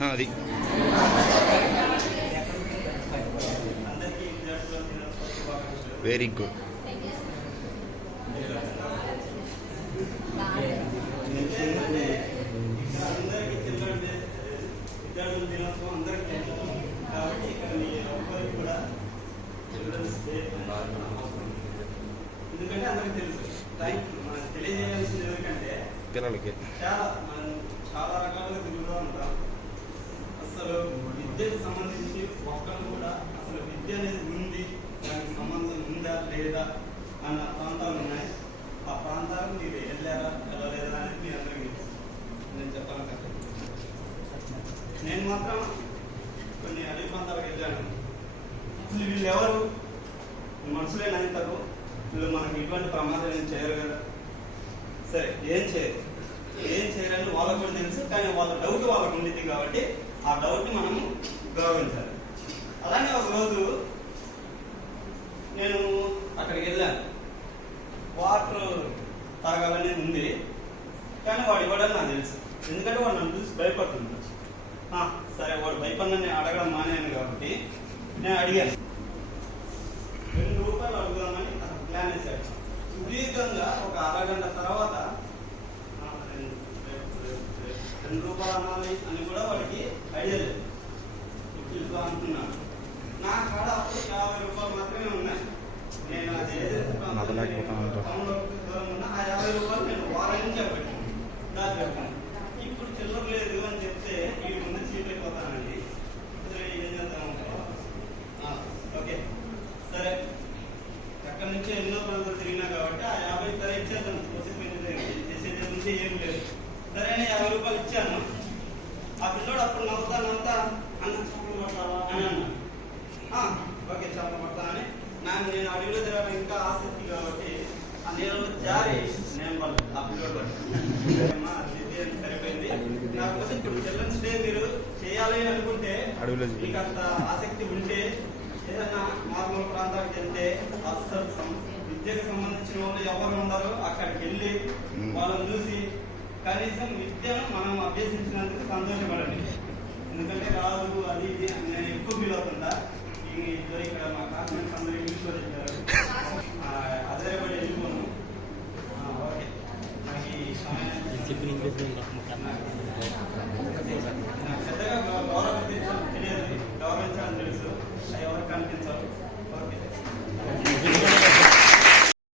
అది. Very good పిల్లలకి చాలా చాలా రకాలుగా తిరుగుతూ ఉంటాం. అసలు విద్యకు సంబంధించి ఒక్కరు కూడా అసలు విద్య అనేది ఉంది దానికి సంబంధం ఉందా లేదా అన్న ప్రాంతాలు ఉన్నాయి. ఆ ప్రాంతాలకు మీరు వెళ్ళారా వెళ్ళలేదా అనేది మీ అందరికీ నేను చెప్పాలి నేను మాత్రం కొన్ని అడవి ప్రాంతాలకు వెళ్ళాను. అసలు వీళ్ళు ఎవరు? మనుషులే నమ్ముతారు వీళ్ళు మనకి ఇటువంటి ప్రమాదం ఏం చేయరు కదా. సరే ఏం చేయరు? ఏం చేయరని వాళ్ళకు కూడా తెలుసు కానీ వాళ్ళ డౌట్ వాళ్ళకు ఉండింది కాబట్టి ఆ డౌట్ని మనం గౌరవించాలి. అలానే ఒక రోజు నేను అక్కడికి వెళ్ళాను. వాటర్ తాగాలని ఉంది కానీ వాడు ఇవ్వడం నాకు తెలుసు. ఎందుకంటే వాడు నన్ను చూసి భయపడుతుంది సరే వాడు భయపడిన నేను అడగడం మానేను కాబట్టి నేను అడిగాను. రెండు రూపాయలు అడుగుదామని ప్లాన్ వేశాడు. సుదీర్ఘంగా ఒక అరగంట తర్వాత రెండు రూపాయలు అనాలి అని కూడా వాడికి ఐడియా లేదు ఇట్లా అనుకున్నాను నా కాడ అప్పుడు యాభై రూపాయలు మాత్రమే ఉన్నాయి నేను అది ఏదైతే నవ్వలేకపోతున్నాను రా. టౌన్లో దూరం ఉన్న ఆ యాభై రూపాయలు నేను వారం నుంచి పెట్టాను దాచి పెట్టాను ఇప్పుడు చిల్లర లేదు అని చెప్తే ఈ ముందు చీప్ అయిపోతానండి సరే ఏం చేద్దాం ఆ, ఓకే సరే అక్కడి నుంచి ఎన్నో ప్రాంతాలు తిరిగినా కాబట్టి ఆ యాభై సరే ఇచ్చేద్దాం వచ్చిపోయింది చేసేది నుంచి ఏం లేదు సరే అని యాభై రూపాయలు ఇచ్చాను పిల్లోడు అప్పుడు నవ్వుతా నవ్వుతా అన్న చేపలు పడతావా అని అన్నాడు "ఆ, ఓకే చేపలు పడతా అని. నాకు నేను అడవిలో తిరగడం ఇంకా ఆసక్తి కాబట్టి ఆ నీళ్ళలో జారి నేను పడ్డా ఆ పిల్లోడు అని సరిపోయింది. కాకపోతే ఇప్పుడు చిల్డ్రన్స్ డే మీరు చేయాలి అని అనుకుంటే అడవిలో మీకు అంత ఆసక్తి ఉంటే ఏదన్నా మారుమూల ప్రాంతానికి వెళ్తే అస్సలు విద్యకు సంబంధించిన వాళ్ళు ఎవరు ఉండరు. అక్కడికి వెళ్ళి. వాళ్ళని చూసి కనీసం విద్యను మనం అభ్యసించినందుకు సంతోషపడండి. ఎందుకంటే రాదు అది ఇది నేను ఎక్కువ ఫీల్ అవుతుందా ఇద్దరు ఇక్కడ మా క్లాస్మేట్స్ అందరూ ఇంగ్లీష్లో చెప్పారు. అదే పడి వెళ్ళిపోను. ఓకే. నాకు చెప్పిన ఇంగ్లీష్ నాకు పెద్దగా గౌరవం తెలియదు. గౌరవించాలని తెలుసు. అవి ఎవరు కనిపించాలి ఓకే.